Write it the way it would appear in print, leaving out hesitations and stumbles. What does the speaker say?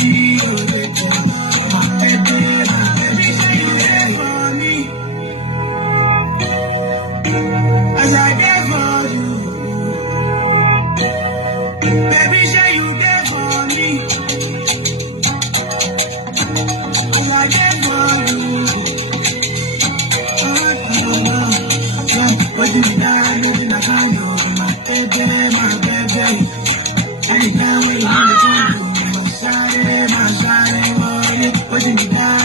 As I get for you, baby, say you get for me. As I get for you, what do you die? Living like I know, my baby. Anytime we on the jungle, my side, what do you die?